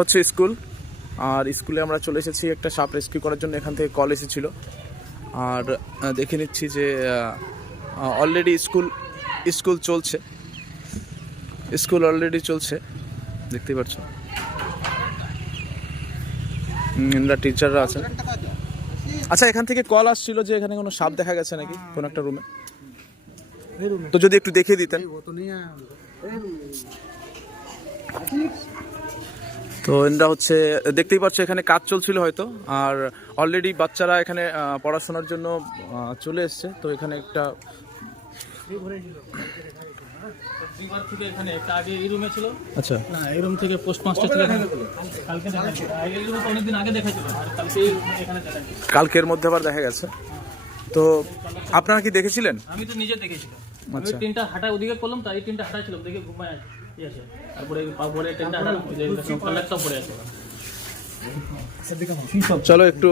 হচ্ছে স্কুল। আর স্কুলে আমরা চলে এসেছি একটা সাপ রেস্কিউ করার জন্য, এখান থেকে কল এসেছিল। আর দেখে নিচ্ছি যে অলরেডি স্কুল স্কুল চলছে। স্কুল অলরেডি চলছে। দেখতেই পাচ্ছ। টিচাররা আছেন। আচ্ছা এখান থেকে কল আসছিল যে এখানে কোনো সাপ দেখা গেছে নাকি, কোনো একটা রুমে তো যদি একটু দেখিয়ে দিতেন। তো এনরা হচ্ছে দেখতেই পাচ্ছ এখানে কাজ চলছিল হয়তো আর অলরেডি বাচ্চারা এখানে পড়াশোনার জন্য চলে এসছে তো এখানে একটা আচ্ছা না এই রুম থেকে। কালকে অনেকদিন আগে। কালকের মধ্যে আবার দেখা গেছে তো আপনারা কি দেখেছিলেন আমি তো নিজে দেখেছিলাম আচ্ছা। তিনটা হাঁটা ওদিকে করলাম তাই তিনটা হাঁটা ছিল দেখে ঘুমায় চলো একটু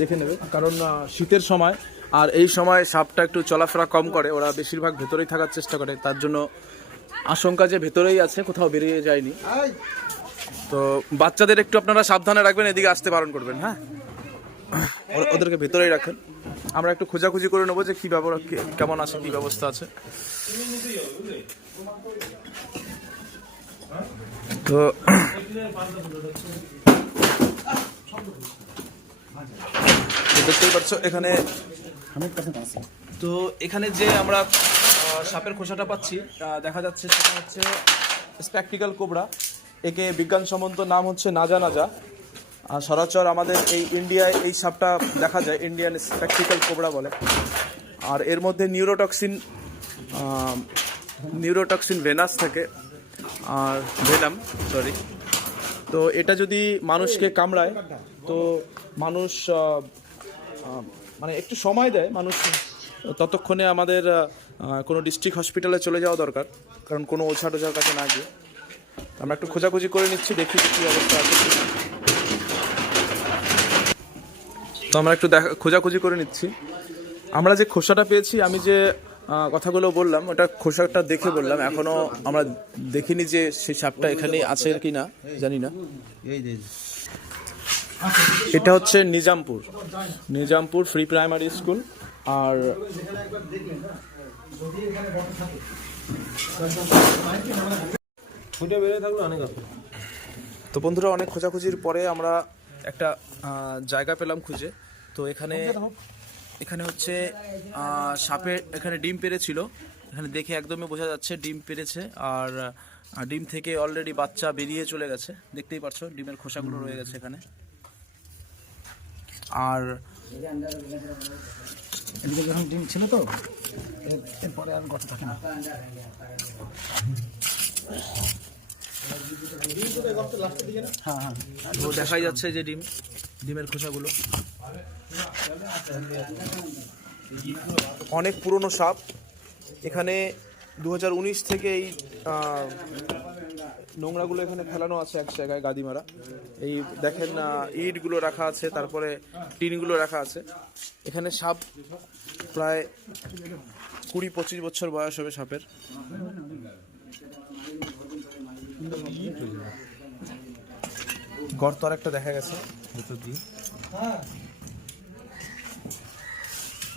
দেখে নেবে। কারণ শীতের সময়, আর এই সময় সাপটা একটু চলাফেরা কম করে, ওরা বেশিরভাগ ভেতরেই থাকার চেষ্টা করে। তার জন্য আশঙ্কা যে ভেতরেই আছে, কোথাও বেরিয়ে যায়নি। তো বাচ্চাদের একটু আপনারা সাবধানে রাখবেন, এদিকে আসতে বারণ করবেন হ্যাঁ? ওদেরকে ভেতরেই রাখেন। আমরা একটু খোঁজাখুঁজি করে নেব যে কী ব্যবহার কেমন আছে, কী ব্যবস্থা আছে। তো দেখতেই পাচ্ছ, এখানে তো এখানে যে আমরা সাপের খোসাটা পাচ্ছি দেখা যাচ্ছে সেটা হচ্ছে স্প্যাকটিক্যাল কোবরা একে বিজ্ঞানসম্মত নাম হচ্ছে নাজা নাজা। আর সরাচর আমাদের এই ইন্ডিয়ায় এই সাপটা দেখা যায় ইন্ডিয়ান স্প্যাকটিক্যাল কোবরা বলে। আর এর মধ্যে নিউরোটক্সিন নিউরোটক্সিন ভেনাস থাকে। আর ভেনাম সরি তো এটা যদি মানুষকে কামড়ায়, তো মানুষ মানে একটু সময় দেয়, মানুষ ততক্ষণে আমাদের কোনো ডিস্ট্রিক্ট হসপিটালে চলে যাওয়া দরকার, কারণ কোনো ওঝা টোঝার কাছে না গিয়ে। আমরা একটু খোঁজাখুঁজি করে নিচ্ছি, দেখি কী অবস্থা আছে তো আমরা একটু দেখা, খোঁজাখুঁজি করে নিচ্ছি। আমরা যে খোসাটা পেয়েছি, আমি যে কথাগুলো বললাম ওটা খোসাটা দেখে বললাম। এখনও আমরা দেখিনি যে সেই সাপটা এখানে আছে কি না জানি না। এটা হচ্ছে Nizampur. Nizampur free primary school. আর তো বন্ধুরা অনেক খোঁজাখুঁজির পরে আমরা একটা জায়গা পেলাম খুঁজে। তো এখানে এখানে হচ্ছে আহ, সাপে এখানে ডিম পেরেছিল। এখানে দেখে একদমই বোঝা যাচ্ছে ডিম পেরেছে আর ডিম থেকে অলরেডি বাচ্চা বেরিয়ে চলে গেছে। দেখতেই পারছ ডিমের খোসাগুলো রয়ে গেছে এখানে। আর এদিকে যখন ডিম ছিল তো এরপরে আর গর্ত থাকে না। হ্যাঁ হ্যাঁ। দেখাই যাচ্ছে যে ডিম ডিমের খোসাগুলো। অনেক পুরনো সাপ। এখানে দু হাজার উনিশ থেকে এই নোংরাগুলো এখানে ফেলানো আছে এক জায়গায় গাদিমারা। এই দেখেন ইটগুলো রাখা আছে, তারপরে টিনগুলো রাখা আছে। এখানে সাপ প্রায় কুড়ি পঁচিশ বছর বয়স হবে সাপের। গর্ত আর একটা দেখা গেছে। ভেতর দিয়ে।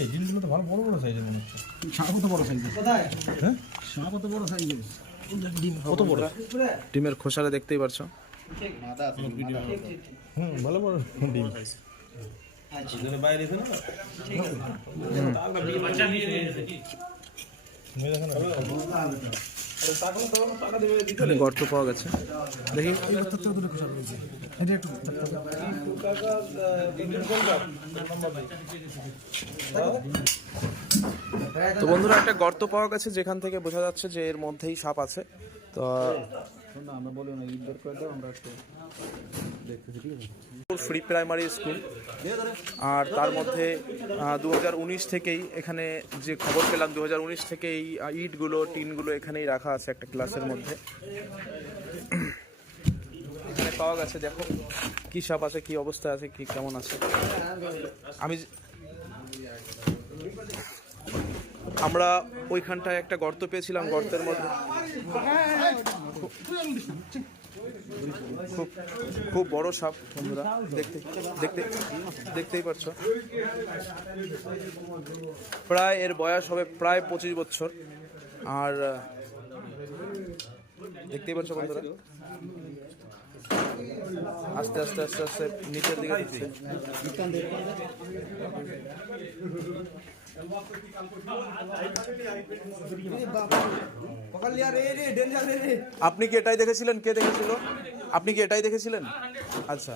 এই জিনিসগুলো তো ভালো বড় বড় সাইজের মনে হচ্ছে। সাপ কত বড় সাইজের হ্যাঁ? সাপ কত বড় সাইজের ডিম কত বড়? ডিমের খোসাটা দেখতেই পারছ। হুম ভালো বড় ডিম। বাইরে না এখানে গর্ত পাওয়া গেছে। দেখি এটা একটু তো বন্ধুরা একটা গর্ত পাওয়া গেছে যেখান থেকে বোঝা যাচ্ছে যে এর মধ্যেই সাপ আছে। তো ফ্রি প্রাইমারি স্কুল। আর তার মধ্যে দু হাজার উনিশ থেকেই এখানে যে খবর পেলাম দু থেকে এই ইটগুলো, টিনগুলো এখানেই রাখা আছে একটা ক্লাসের মধ্যে। এখানে পাওয়া গেছে, দেখো, কি সাপ আছে, কি অবস্থা আছে, কি কেমন আছে। আমি আমরা ওইখানটায় একটা গর্ত পেয়েছিলাম, গর্তের মধ্যে। খুব খুব বড় সাপ বন্ধুরা। দেখতে দেখতে, দেখতেই পাচ্ছ প্রায় এর বয়স হবে প্রায় পঁচিশ বছর। আর দেখতেই পাচ্ছ বন্ধুরা। আস্তে আস্তে আস্তে আস্তে, নিচের দিকে আপনি কি এটাই দেখেছিলেন? কে দেখেছিল? আপনি কি এটাই দেখেছিলেন? আচ্ছা।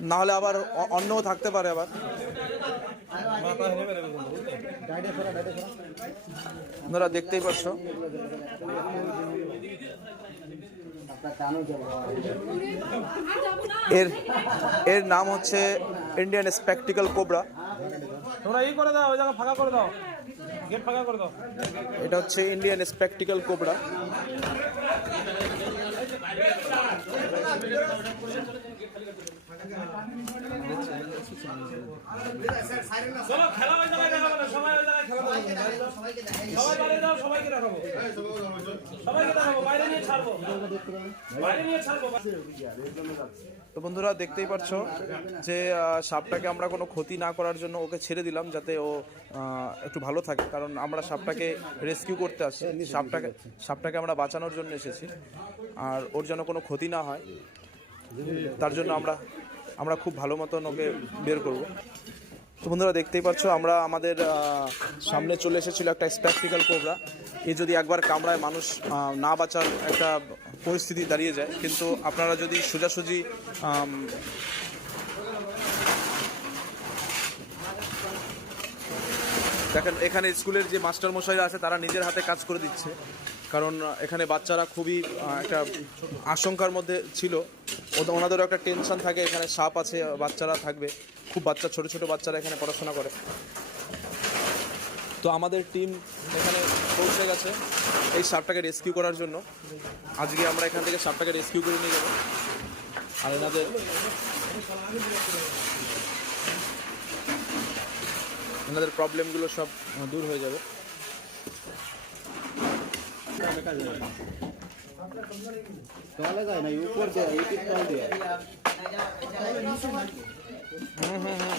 না হলে আবার অন্যও থাকতে পারে আবার। আপনারা দেখতেই পারছ। এর এর নাম হচ্ছে ইন্ডিয়ান স্পেকটিক্যাল কোবরা তোমরা এই করে দাও ওই জায়গা ফাঁকা করে দাও। গেট ফাঁকা করে দাও। এটা হচ্ছে ইন্ডিয়ান স্পেকটিক্যাল কোবরা সবাইকে দেখাবো। বাইরে নিয়ে ছাড়বো। বাইরে নিয়ে ছাড়বো তো বন্ধুরা দেখতেই পাচ্ছ যে সাপটাকে আমরা কোনো ক্ষতি না করার জন্য ওকে ছেড়ে দিলাম যাতে ও একটু ভালো থাকে। কারণ আমরা সাপটাকে রেস্কিউ করতে আসছি। সাপটাকে সাপটাকে আমরা বাঁচানোর জন্য এসেছি। আর ওর যেন কোনো ক্ষতি না হয়, তার জন্য আমরা আমরা খুব ভালো মতন ওকে বের করব। তো বন্ধুরা দেখতেই পাচ্ছ, আমরা আমাদের সামনে চলে এসেছিল একটা স্প্যাকটিক্যাল কোবরা এ যদি একবার কামড়ায় মানুষ না বাঁচার একটা পরিস্থিতি দাঁড়িয়ে যায়, কিন্তু আপনারা যদি সোজাসুজি দেখেন, এখানে স্কুলের যে মাস্টার মশাইরা আছে, তারা নিজের হাতে কাজ করে দিচ্ছে। কারণ, এখানে বাচ্চারা খুবই একটা আশঙ্কার মধ্যে ছিল। ওনাদেরও একটা টেনশন থাকে, এখানে সাপ আছে, বাচ্চারা থাকবে। খুব বাচ্চা, ছোট ছোট বাচ্চারা এখানে পড়াশোনা করে। তো আমাদের টিম এখানে পৌঁছে গেছে এই সাপটাকে রেস্কিউ করার জন্য। আজকে আমরা এখান থেকে সাপটাকে রেস্কিউ করে নিয়ে যাব। আর এনাদের এনাদের প্রবলেমগুলো সব দূর হয়ে যাবে। যায় না উপর দেয়। হ্যাঁ হ্যাঁ হ্যাঁ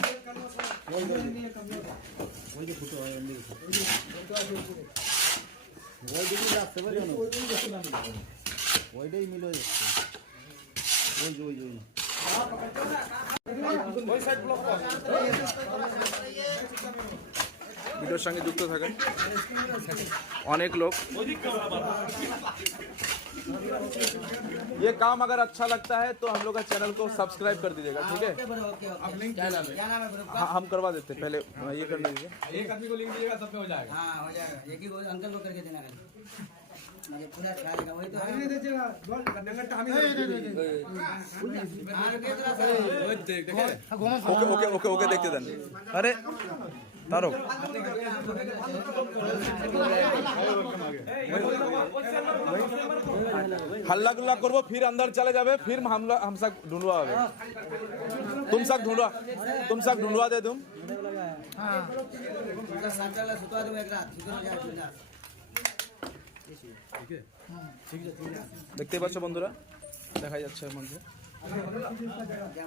ভিডিওর সঙ্গে যুক্ত থাকেন। অনেক লোক। ये काम अगर अच्छा लगता है तो हम लोग का चैनल को सब्सक्राइब कर दीजिएगा ठीक है? हाँ, हम करवा देते हैं पहले हाँ, ये कर लीजिए एक आदमी को लिंक दीजिएगा सब पे हो जाएगा। हाँ हो जाएगा। एक ही अंकल को करके देना पूरा वही तो है। ओके ओके ओके देखते हाँ। अरे तारो हल्ला गुल्ला करबो फिर अंदर चले जाबे फिर हम लोग हम सब ढूंढवा आवे तुम सब ढूंढवा तुम सब ढूंढवा दे तुम उनका सांचा ला सुता दो एक रात ठीक हो जाए बिंदास দেখতে পাচ্ছ বন্ধুরা দেখা যাচ্ছে এর মধ্যে क्या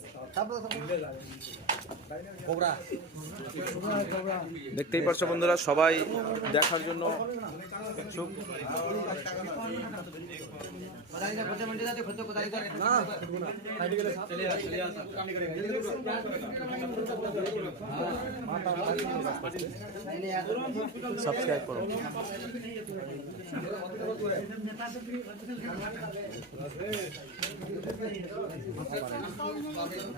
দেখতেই পারছ বন্ধুরা সবাই দেখার জন্য সাবস্ক্রাইব করো।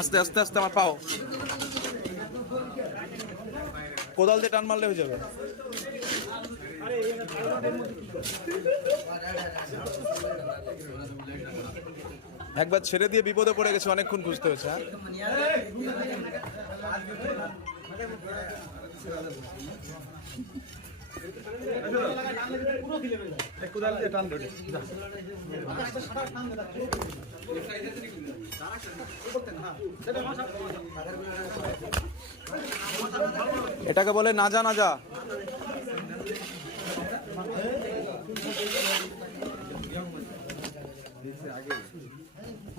আস্তে আস্তে আস্তে আমার পাও। কোদাল দিয়ে টান মারলে হয়ে যাবে। একবার ছেড়ে দিয়ে বিপদে পড়ে গেছে অনেকক্ষণ খুঁজতে হয়েছে হ্যাঁ? এটাকে বলে নাজা নাজা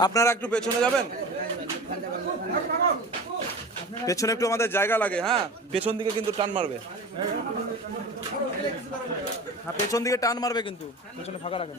আপনারা একটু পেছনে যাবেন? পেছনে একটু আমাদের জায়গা লাগে হ্যাঁ? পেছন দিকে কিন্তু টান মারবে। হ্যাঁ পেছন দিকে টান মারবে কিন্তু। পেছনে ফাঁকা রাখেন।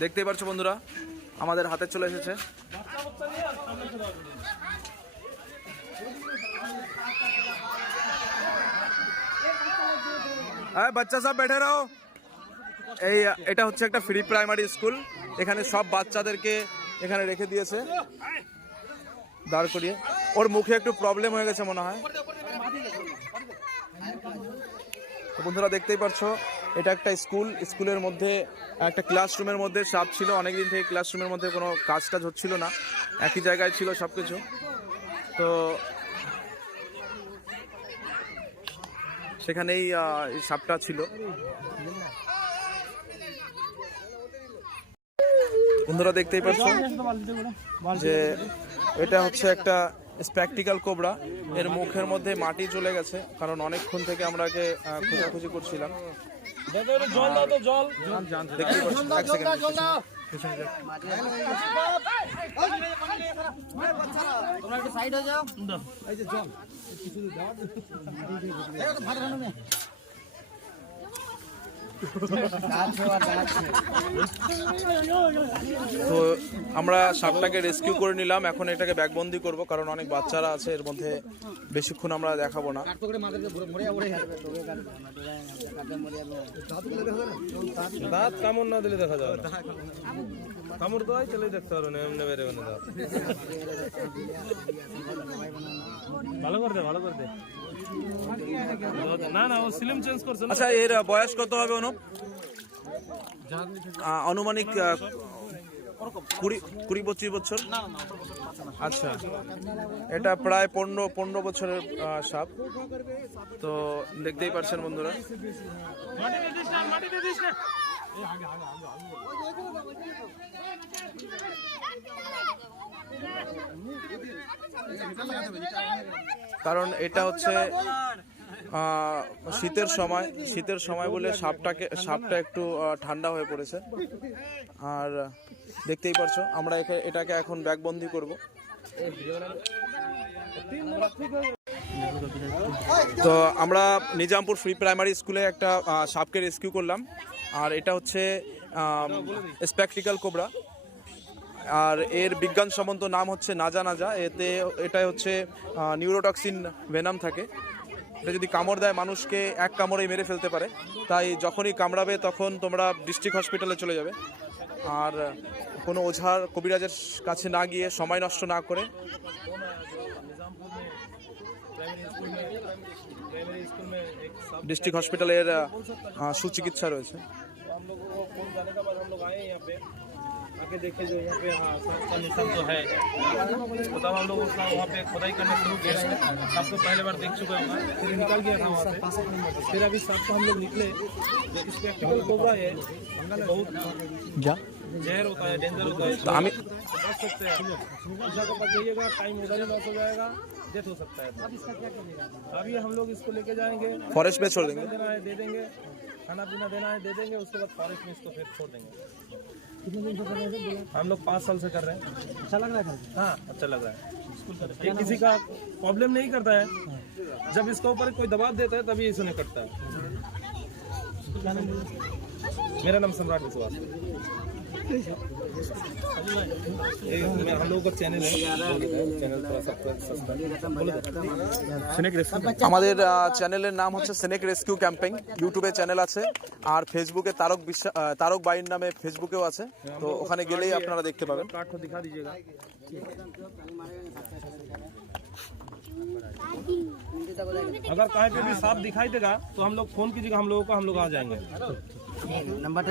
দেখতেই পারছ বন্ধুরা, আমাদের হাতে চলে এসেছে। হ্যাঁ বাচ্চা সব বেঠে রাও এই, এটা হচ্ছে একটা ফ্রি প্রাইমারি স্কুল এখানে সব বাচ্চাদেরকে এখানে রেখে দিয়েছে। দাঁড় করিয়ে। ওর মুখে একটু প্রবলেম হয়ে গেছে মনে হয়। তো বন্ধুরা দেখতেই পারছ, এটা একটা স্কুল। স্কুলের মধ্যে, একটা ক্লাসরুমের মধ্যে সাপ ছিল। অনেকদিন থেকে ক্লাসরুমের মধ্যে কোনো কাজ টাজ হচ্ছিল না। একই জায়গায় ছিল সব কিছু তো সেখানেই সাপটা ছিল। বন্ধুরা দেখতেই পাচ্ছ যে এটা হচ্ছে একটা স্প্র্যাকটিক্যাল কোবরা এর মুখের মধ্যে মাটি চলে গেছে কারণ অনেকক্ষণ থেকে আমরা আগে আহ, খোঁজাখুঁজি করছিলাম। জল। তো আমরা সাপটাকে রেস্কিউ করে নিলাম। এখন এটাকে ব্যাগবন্দি করব, কারণ অনেক বাচ্চারা আছে, এর মধ্যে বেশিক্ষণ আমরা দেখাবো না। দাঁত কেমন না দিলে দেখা যাবে কামড় দেওয়াই চলে দেখতে পারো না এমনি বেড়ে বেড়ে ভালো করে দে ভালো করে দে। না না ও সিলিম চেঞ্জ করছে আচ্ছা এর বয়স কত হবে অনুপ? আনুমানিক কুড়ি কুড়ি পঁচিশ বছর? আচ্ছা। এটা প্রায় পনেরো পনেরো বছরের সাপ। তো দেখতেই পারছেন বন্ধুরা। কারণ এটা হচ্ছে শীতের সময় শীতের সময় বলে সাপটাকে, সাপটা একটু ঠান্ডা হয়ে পড়েছে। আর দেখতেই পারছ, আমরা এটাকে এখন ব্যাগবন্দি করব। তো আমরা নিজামপুর ফ্রি প্রাইমারি স্কুলে একটা সাপকে রেস্কিউ করলাম। আর এটা হচ্ছে স্প্যাকটিক্যাল কোবরা আর এর বিজ্ঞানসম্মত নাম হচ্ছে নাজা নাজা। এতে এটা হচ্ছে নিউরোটক্সিন ভেনাম থাকে। এটা যদি কামড় দেয়, মানুষকে এক কামড়েই মেরে ফেলতে পারে। তাই যখনই কামড়াবে, তখন তোমরা ডিস্ট্রিক্ট হসপিটালে চলে যাবে। আর কোনো ওঝার কবিরাজের কাছে না গিয়ে সময় নষ্ট না করে ডিস্ট্রিক্ট হসপিটালের আহ, সুচিকিৎসা রয়েছে हम लोगों को फोन जाने के बाद हम लोग आए यहाँ पे आके देखे जो यहाँ पे हाँ सबका मिशन तो है तो तब हम लोग उसका वहाँ पे खुदाई करने शुरू किए थे सबको पहले बार देख चुके होंगे फिर निकल गया था वहाँ पे फिर अभी सबको हम लोग निकले जो स्पेक्टिकल कोबरा है बहुत যা जहर होता है डेंजर होता है তো আমি बच सकते हैं ईशा को बच जाइएगा टाइम उधर ही लॉस हो जाएगा डेथ हो सकता है अभी हम लोग इसको लेके जाएँगे। फॉरेस्ट में छोड़ देंगे। देना है दे देंगे। खाना पीना देना है दे देंगे उसके बाद फॉरेस्ट में इसको फिर छोड़ देंगे। हम लोग पाँच साल से कर रहे हैं। अच्छा लग रहा है हाँ अच्छा लग रहा है। ये किसी का प्रॉब्लम नहीं करता है। जब इसके ऊपर कोई दबाव देता है तभी इसे निकटता है? मेरा नाम सम्राट विश्वास। हम लोगों का चैनल है चैनल थोड़ा सा सस्ता আমাদের আহ, চ্যানেলের নাম হচ্ছে সেনেক রেস্কিউ ক্যাম্পিং ইউটিউবে চ্যানেল আছে আর ফেসবুকে তারক বিশ্বাস আহ, তারক বাইর নামে ফেসবুকেও আছে তো ওখানে গেলেই আপনারা দেখতে পাবেন कार्ड को दिखा दीजिएगा अगर कहीं पे भी सांप दिखाई देगा तो हम लोग फोन कीजिएगा हम लोगों को हम लोग आ जाएंगे नंबर